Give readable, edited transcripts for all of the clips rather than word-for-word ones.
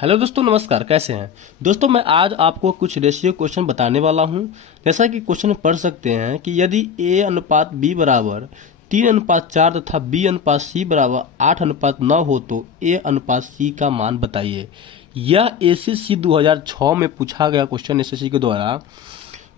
Hello दोस्तों, नमस्कार। कैसे हैं दोस्तों? मैं आज आपको कुछ रेशियो क्वेश्चन बताने वाला हूं। जैसा कि क्वेश्चन में पढ़ सकते हैं कि यदि a अनुपात b बराबर 3:4 तथा b अनुपात c बराबर 8:9 हो तो a अनुपात c का मान बताइए। यह एसएससी 2006 में पूछा गया क्वेश्चन एसएससी के द्वारा।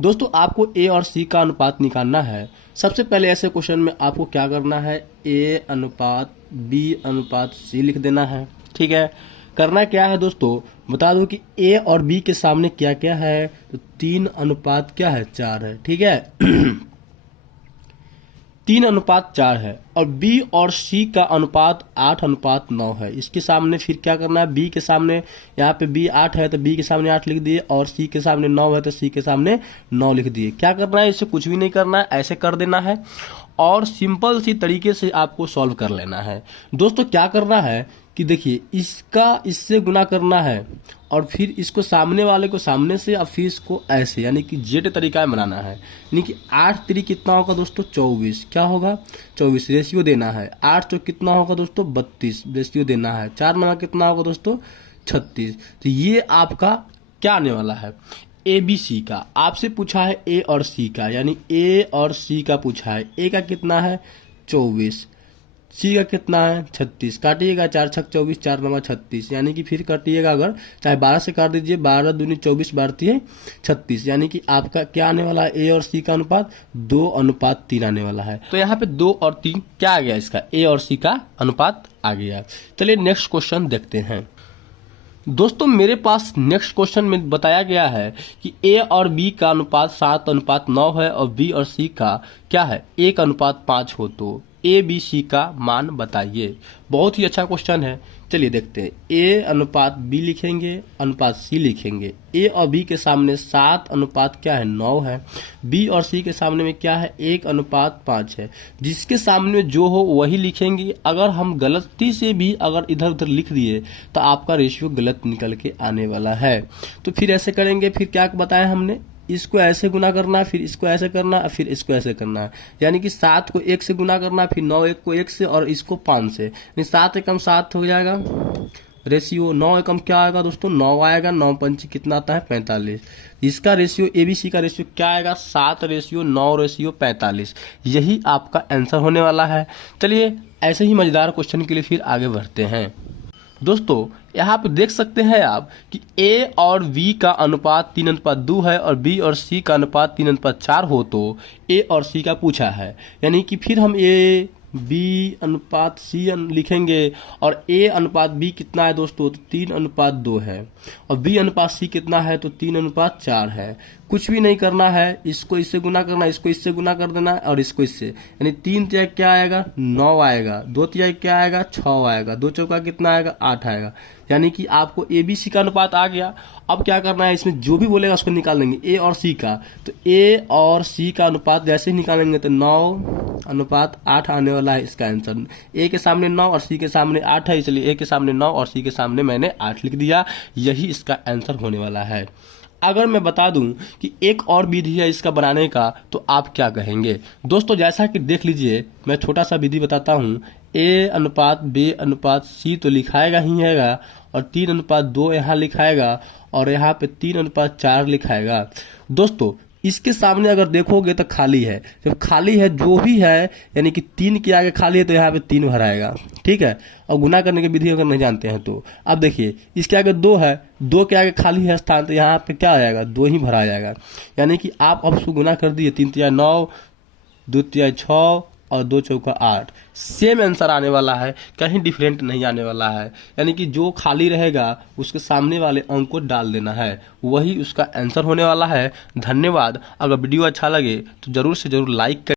दोस्तों, आपको a और c का अनुपात निकालना है। सबसे पहले ऐसे क्वेश्चन में आपको क्या करना है, a अनुपात b अनुपात c लिख देना है। ठीक है। करना क्या है दोस्तों, बता दूं कि a और b के सामने क्या क्या है, तो 3:4 है। ठीक है। 3:4 है और b और c का अनुपात 8:9 है। इसके सामने फिर क्या करना है, b के सामने, यहाँ पे b 8 है तो b के सामने 8 लिख दिए, और c के सामने 9 है तो c के सामने 9 लिख दिए। क्या करना है, इससे कुछ भी नहीं करना है, ऐसे कर देना है और सिंपल सी तरीके से आपको सॉल्व कर लेना है। दोस्तों, क्या करना है कि देखिए, इसका इससे गुना करना है और फिर इसको सामने वाले को सामने से और फिर इसको ऐसे, यानी कि जेड तरीका में बनाना है। यानी कि 8 3 कितना होगा दोस्तों, 24। क्या होगा, 24 रेशियो देना है। 8 चौक कितना होगा दोस्तों, 32 रेशियो देना है। 4 9 कितना होगा दोस्तों, 36। तो ये आपका क्या आने वाला है, ए बी सी का। आपसे पूछा है ए और सी का, यानी ए और सी का पूछा है। ए का कितना है 24, सी का कितना है 36। काटिएगा, 4 छक 24, 4 9 36, यानी कि फिर काटिएगा, अगर चाहे 12 से काट दीजिए, 12 दूनी 24, 12 36, यानी कि आपका क्या आने वाला है, ए और सी का अनुपात 2:3 आने वाला है। तो यहाँ पे 2 और 3 क्या आ गया, इसका ए और सी का अनुपात आ गया। चलिए नेक्स्ट क्वेश्चन देखते हैं। दोस्तों, मेरे पास नेक्स्ट क्वेश्चन में बताया गया है कि a और b का अनुपात 7:9 है और b और c का क्या है, 1:5 हो तो a b c का मान बताइए। बहुत ही अच्छा क्वेश्चन है। चलिए देखते हैं। a अनुपात b लिखेंगे, अनुपात c लिखेंगे। a और b के सामने 7 अनुपात क्या है, 9 है। b और c के सामने में क्या है, 1:5 है। जिसके सामने जो हो वही लिखेंगे। अगर हम गलती से भी अगर इधर उधर लिख दिए तो आपका रेशियो गलत निकल के आने वाला है। तो फिर ऐसे करेंगे, फिर क्या बताया हमने, इसको ऐसे गुना करना, फिर इसको ऐसे करना, फिर इसको ऐसे करना। यानी कि 7 को 1 से गुना करना, फिर 9 1 को 1 से और इसको 5 से, यानी 7 एकम 7 हो जाएगा रेशियो। 9 एकम क्या आएगा दोस्तों, 9 आएगा। 9 पंच कितना आता है, 45। इसका रेशियो एबीसी का रेशियो क्या आएगा, 7:9:45। यही आपका आंसर होने वाला है। चलिए ऐसे ही मजेदार क्वेश्चन के लिए फिर आगे बढ़ते हैं। दोस्तों, यहाँ पे देख सकते हैं आप कि a और b का अनुपात 3:2 है और b और c का अनुपात 3:4 हो तो a और c का पूछा है। यानी कि फिर हम a b अनुपात c लिखेंगे और a अनुपात b कितना है दोस्तों, तो 3:2 है और b अनुपात c कितना है, तो 3:4 है। कुछ भी नहीं करना है, इसको इससे गुना करना, इसको इससे गुना कर देना और इसको इससे, यानी 3 तिहाई क्या आएगा, 9 आएगा। 2 तिहाई क्या आएगा, 6 आएगा। 2 चौका कितना आएगा, 8 आएगा। यानी कि आपको ए बी सी का अनुपात आ गया। अब क्या करना है, इसमें जो भी बोलेगा उसको निकाल लेंगे, ए और सी का। तो ए और सी का अनुपात जैसे ही निकालेंगे तो 9:8 आने वाला है इसका आंसर। ए के सामने 9 और सी के सामने 8 है, इसलिए ए के सामने 9 और सी के सामने मैंने 8 लिख दिया। यही इसका आंसर होने वाला है। अगर मैं बता दूं कि एक और विधि है इसका बनाने का, तो आप क्या कहेंगे दोस्तों? जैसा कि देख लीजिए, मैं छोटा सा विधि बताता हूं। a अनुपात b अनुपात c तो लिखाएगा ही हैगा, और 3:2 यहाँ लिखाएगा, और यहाँ पे 3:4 लिखाएगा। दोस्तों, इसके सामने अगर देखोगे तो खाली है। जब खाली है जो भी है, यानी कि 3 के आगे खाली है तो यहाँ पे 3 भराएगा। ठीक है। और गुना करने की विधि अगर नहीं जानते हैं तो अब देखिए, इसके आगे 2 है, 2 के आगे खाली है स्थान, तो यहाँ पे क्या आ जाएगा, 2 ही भरा जाएगा। यानी कि आप अब उसको गुना कर दिए, 3 तिहाई 9, 2 तिहाई 6 और 2 चौका 8। सेम आंसर आने वाला है, कहीं डिफरेंट नहीं आने वाला है। यानी कि जो खाली रहेगा उसके सामने वाले अंक को डाल देना है, वही उसका आंसर होने वाला है। धन्यवाद। अगर वीडियो अच्छा लगे तो जरूर से जरूर लाइक करें।